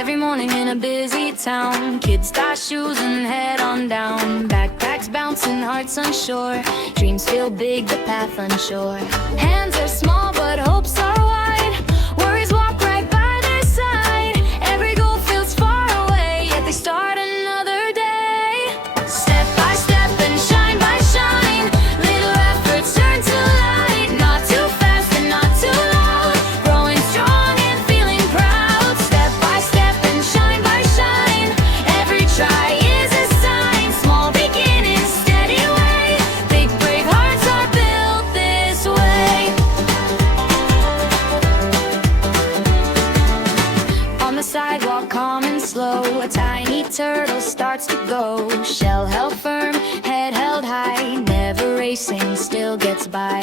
Every morning in a busy town, kids tie shoes and head on down. Backpacks bouncing, hearts unsure, dreams feel big, the path unsure. Hands are small but hopes are wide, worries walk right by their side. Every goal feels far away, yet they start another day. Step by step and shine by shine, little efforts turn to light. Not too fast and not too loud, growing strong and feeling proud. Step by step and shine by shine, every try is a sign. Small beginnings, steady way, big brave hearts are built this way. On the sidewalk, calm and slow, a tiny turtle starts to go. Shell held firm, head held high, never racing, still gets by.